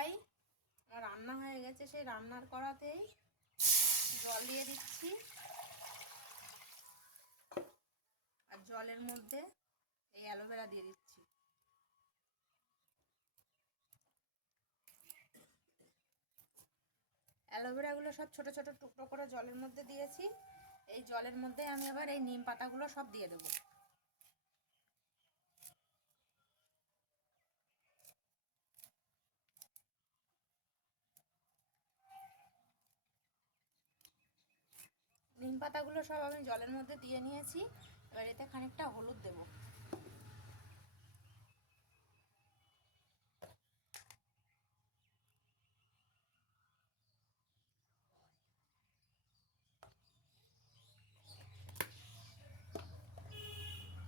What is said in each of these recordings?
কড়াই, আমার রান্না হয়ে গেছে। সেই রান্নার কড়াতেই জল দিয়ে দিচ্ছি, আর জলের মধ্যে এই অ্যালোভেরা দিয়ে দিচ্ছি। অ্যালোভেরাগুলো সব ছোট ছোট টুকরো করে জলের মধ্যে দিয়েছি। এই জলের মধ্যে আমি আবার এই নিম পাতাগুলো সব দিয়ে দেবো। নিম পাতাগুলো সব আমি জলের মধ্যে দিয়ে নিয়েছি। এবার এতে খানিকটা হলুদ দেব।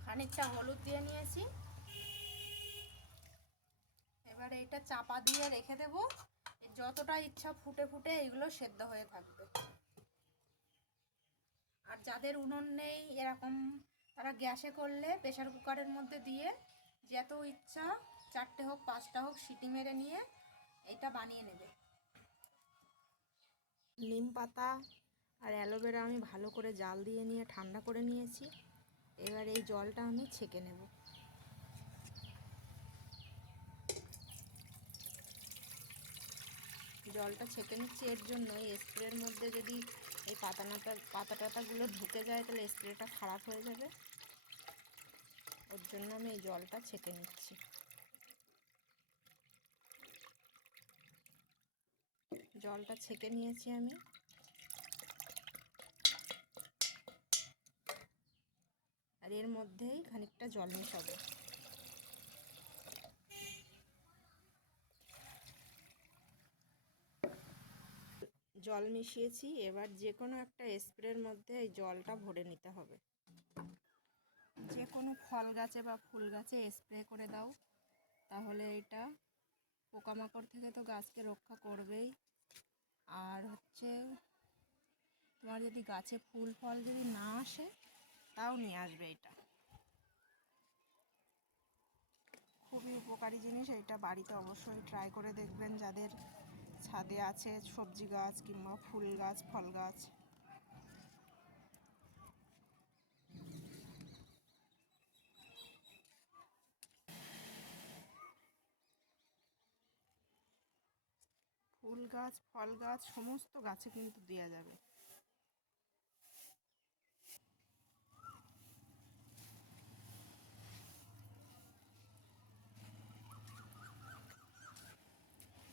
খানিকটা হলুদ দিয়ে নিয়েছি। এবার এইটা চাপা দিয়ে রেখে দেব, যতটা ইচ্ছা ফুটে ফুটে এগুলো সেদ্ধ হয়ে থাকবে। আর যাদের উনুন নেই এরকম, তারা গ্যাসে করলে প্রেসার কুকারের মধ্যে দিয়ে যত ইচ্ছা 4টে হোক 5টা হোক সিটি মেরে নিয়ে এটা বানিয়ে নেবে। নিম পাতা আর অ্যালোভেরা আমি ভালো করে জাল দিয়ে নিয়ে ঠান্ডা করে নিয়েছি। এবার এই জলটা আমি ছেঁকে নেব। জলটা ছেঁকে নিচ্ছি এর জন্য, এই স্প্রের মধ্যে যদি এই পাতা টাতাগুলো ঢুকে যায় তাহলে স্প্রেটা খারাপ হয়ে যাবে। ওর জন্য আমি এই জলটা ছেঁকে নিচ্ছি। জলটা ছেঁকে নিয়েছি আমি। আর এর মধ্যেই খানিকটা জল মেশাবো। জল মিশিয়েছি, এবার যে কোনো একটা স্প্রের মধ্যে এই জলটা ভরে নিতে হবে। যে কোনো ফল গাছে বা ফুল গাছে স্প্রে করে দাও, তাহলে এটা পোকামাকড় থেকে তো গাছকে রক্ষা করবেই। আর হচ্ছে তোমার যদি গাছে ফুল ফল যদি না আসে তাও নিয়ে আসবে। এটা খুবই উপকারী জিনিস, এটা বাড়িতে অবশ্যই ট্রাই করে দেখবেন যাদের ছাদে আছে সবজি গাছ কিংবা ফুল গাছ ফল গাছ। ফুল গাছ ফল গাছ সমস্ত গাছে কিন্তু দেওয়া যাবে।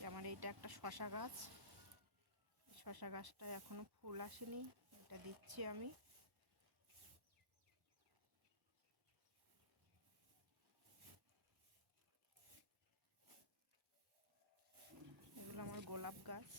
যেমন এইটা একটা শশা গাছ, শশা গাছটা এখনো ফুল আসেনি, এটা দিচ্ছি আমি। এগুলো আমার গোলাপ গাছ।